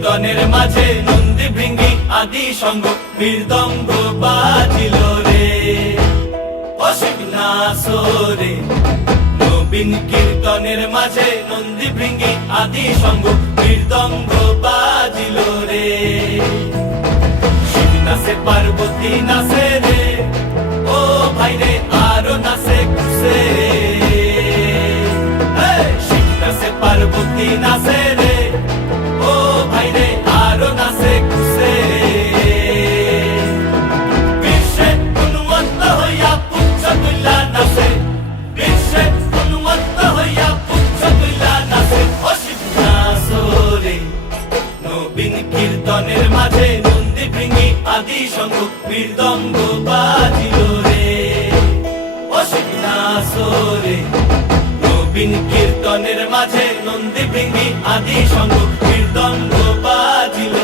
কীর্তনের মাঝে নন্দী ভৃঙ্গি আদি সঙ্গ মৃদঙ্গ বাজিল রে অসীম নাসরে নবীন কীর্তনের মাঝে নন্দী ভৃঙ্গি আদি সঙ্গ মৃদঙ্গ বাজিল রে শিব নাচে পার্বতী নাচে রে ও ভাই রে আরো নাচে খুশে শিব নাচে পার্বতী নাচে রে ও ভাই রে আরো নাচে খুশে বিশ্বে উন্মত্ত হইয়া পুচ্ছ তুল্লা নাচে বিশ্বে উন্মত্ত হইয়া পুচ্ছ তুল্লা নাচে অসীম নাচরে নবীন কীর্তনের মাঝে নন্দী ভৃঙ্গি আদি সঙ্গ মৃদঙ্গ বাজিল রে অসীম নাচরে নবীন কীর্তনের মাঝে নন্দী ভৃঙ্গি আদি সঙ্গ মৃদঙ্গ বাজিল